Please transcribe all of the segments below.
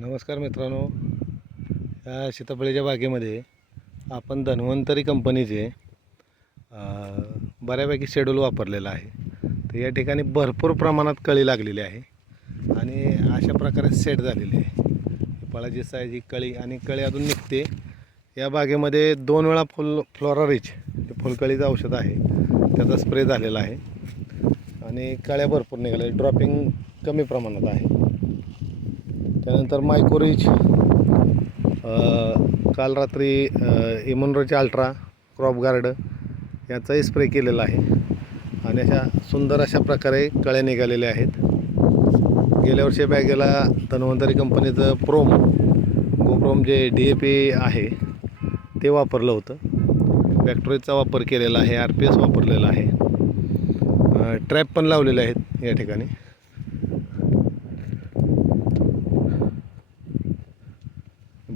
नमस्कार मित्रांनो. या सीताफळीच्या बागेमध्ये आपण धन्वंतरी कंपनीचे बऱ्यापैकी शेड्यूल वापरलेलं आहे. तर या ठिकाणी भरपूर प्रमाणात कळी लागलेली आहे आणि अशा प्रकारे सेट झालेली आहे. फळाची साईज ही कळी आणि कळी अजून निघते. या बागेमध्ये दोन वेळा फुल फ्लोरा रिच फुलकळीचं औषध आहे. त्याचा स्प्रे झालेला आहे. आणि कळ्या भरपूर निघाल्या. ड्रॉपिंग कमी प्रमाणात आहे. त्यानंतर मायकोरिच काल रात्री इम्युनरोचे अल्ट्रा क्रॉप गार्ड याचाही स्प्रे केलेला आहे. आणि अशा सुंदर अशा प्रकारे कळ्या निघालेल्या आहेत. गेल्या वर्षी बॅगेला धन्वंतरी कंपनीचं प्रोम गोप्रोम जे डी ए पी आहे ते वापरलं होतं. बॅक्टोरेजचा वापर केलेला आहे आर पी एस वापरलेला आहे. ट्रॅप पण लावलेले आहेत या ठिकाणी.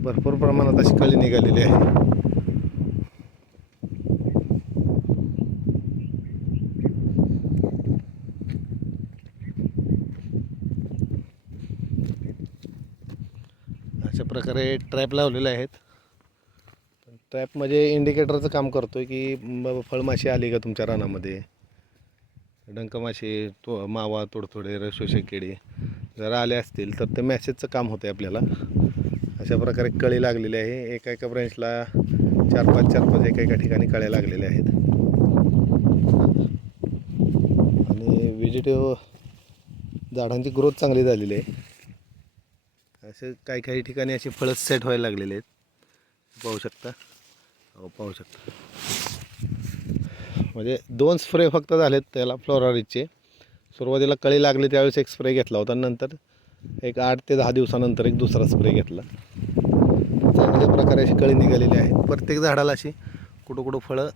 भरपूर प्रमाणात अशी कळी निघालेली आहे. अशा प्रकारे ट्रॅप लावलेले आहेत. ट्रॅप म्हणजे इंडिकेटरचं काम करतोय की बाबा फळमाशी आली का तुमच्या रानामध्ये? डंकमाशी तो मावा तोडथोडे रसोशे किडे जर आले असतील तर ते मॅसेजचं काम होतं आपल्याला. अशा प्रकारे कळी लागलेली आहे. एका एका ब्रँचला चार पाच चार पाच एका एका ठिकाणी कळ्या लागलेल्या आहेत. आणि व्हेजिटेव झाडांची ग्रोथ चांगली झालेली आहे. असे काही काही ठिकाणी असे फळं सेट व्हायला लागलेले आहेत. पाहू शकता. हो पाहू शकता. म्हणजे दोन स्प्रे फक्त झालेत त्याला फ्लोरारीजचे सुरुवातीला कळी लागली त्यावेळेस एक स्प्रे घेतला होता. नंतर एक आठ ते दहा दिवसानंतर एक दुसरा स्प्रे घेतला. चांगल्या प्रकारे अशी कळी निघालेली आहे. प्रत्येक झाडाला अशी कुठं कुठं फळं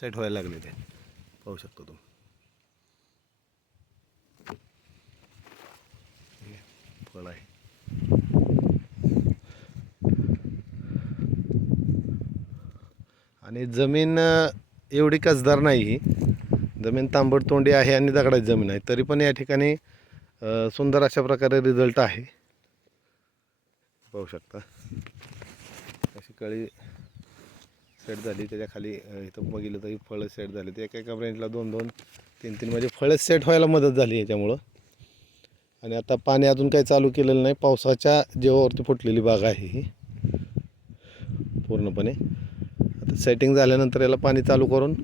सेट व्हायला लागलेली आहेत. पाहू शकतो तुम्ही. फळ आहे. आणि जमीन एवढी कसदार नाही ही. जमीन तांबडतोंडी आहे आणि दगडाची जमीन आहे. तरी पण या ठिकाणी सुंदर अशा प्रकारे रिझल्ट आहे. पाहू शकता. अशी कळी सेट झाली. त्याच्याखाली इथं बघितलं तरी फळं सेट झाली. ते एका एका ब्रँचला दोन दोन तीन तीन म्हणजे फळं सेट व्हायला मदत झाली याच्यामुळं. आणि आता पाणी अजून काही चालू केलेलं नाही. पावसाच्या जेवावरती फुटलेली बाग आहे ही. पूर्णपणे. आता सेटिंग झाल्यानंतर याला पाणी चालू करून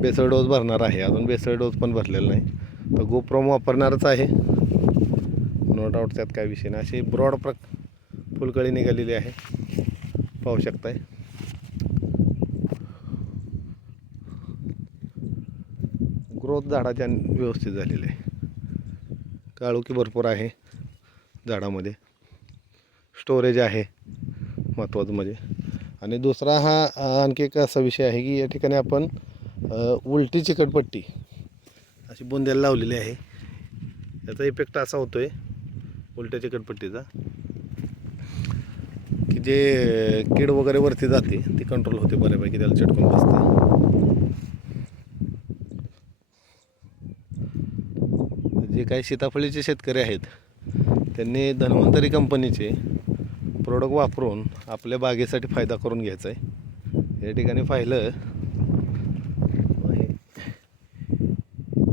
बेसळ डोस भरणार आहे. अजून बेसळ डोस पण भरलेला नाही. तर गोप्रोम वापरणारच आहे. नो डाऊट त्यात काय विषय नाही. अशी ब्रॉड प्र फुलकळी निघालेली आहे. पाहू शकताय. ग्रोथ झाडाच्या व्यवस्थित झालेली आहे. काळोखी भरपूर आहे झाडामध्ये. स्टोरेज आहे महत्त्वाचं म्हणजे. आणि दुसरा हा आणखी एक असा विषय आहे की या ठिकाणी आपण उलटी चिकटपट्टी अशी बुंद्याला लावलेली आहे. याचा इफेक्ट असा होतो आहे उलट्या चिकटपट्टीचा की जे कीड वगैरे वरती जाते ती कंट्रोल होते बऱ्यापैकी त्याला चिटकून बसते. जे काही सीताफळीचे शेतकरी आहेत त्यांनी धन्वंतरी कंपनीचे प्रोडक्ट वापरून आपल्या बागेसाठी फायदा करून घ्यायचा आहे. या ठिकाणी पाहिलं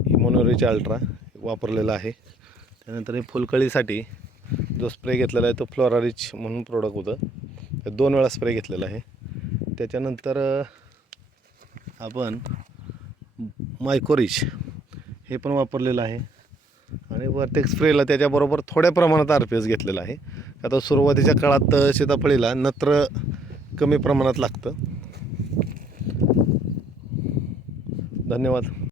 इमोनोरिच अल्ट्रा वापरलेला आहे. त्यानंतर हे फुलकळीसाठी जो स्प्रे घेतलेला आहे तो फ्लोरारिच म्हणून प्रोडक्ट होतं. दोन वेळा स्प्रे घेतलेला आहे. त्याच्यानंतर आपण मायकोरिच हे पण वापरलेलं आहे. आणि प्रत्येक स्प्रेला त्याच्याबरोबर थोड्या प्रमाणात आर पी एस घेतलेला आहे. आता सुरुवातीच्या काळात सीताफळीला नत्र कमी प्रमाणात लागतं. धन्यवाद.